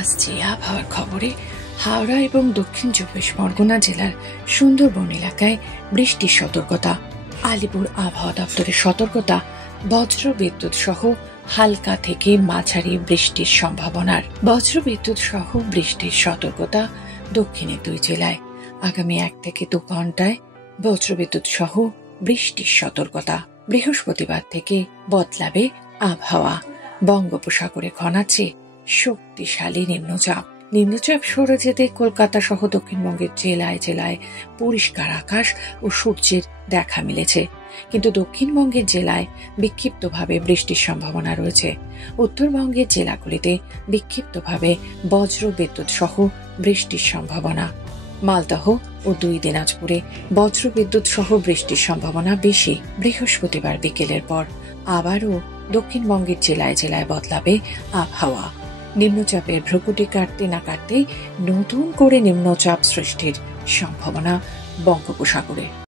আসছে আবহাওয়ার খবরে। হাওড়া এবং দক্ষিণ চব্বিশ পরগনা জেলার সুন্দরবন এলাকায় বৃষ্টির সতর্কতা। আলিপুর আবহাওয়া দপ্তরের সতর্কতা, বজ্র বিদ্যুৎ সহ হালকা থেকে মাঝারি বৃষ্টির সম্ভাবনার। বজ্র বিদ্যুৎ সহ বৃষ্টির সতর্কতা দক্ষিণের 2 জেলায়। আগামী 1 থেকে 2 ঘন্টায় বজ্র বিদ্যুৎ সহ বৃষ্টির সতর্কতা। বৃহস্পতিবার থেকে বদলাবে আবহাওয়া। বঙ্গোপসাগরে ঘনাচ্ছে শক্তিশালী নিম্নচাপ। নিম্নচাপ সরে যেতে কলকাতা সহ দক্ষিণবঙ্গের জেলায় জেলায় পরিষ্কার আকাশ ও সূর্যের দেখা মিলেছে, কিন্তু দক্ষিণবঙ্গের জেলায় বিক্ষিপ্তভাবে বৃষ্টির সম্ভাবনা রয়েছে। উত্তরবঙ্গের জেলাগুলিতে বিক্ষিপ্তভাবে বজ্র বিদ্যুৎ সহ বৃষ্টির সম্ভাবনা। মালদহ ও 2 দিনাজপুরে বজ্র বিদ্যুৎ সহ বৃষ্টির সম্ভাবনা বেশি। বৃহস্পতিবার বিকেলের পর আবারও দক্ষিণবঙ্গের জেলায় জেলায় বদলাবে আবহাওয়া। নিম্নচাপের ভ্রুকুটি কাটতে না কাটতেই নতুন করে নিম্নচাপ সৃষ্টির সম্ভাবনা বঙ্গোপসাগরে।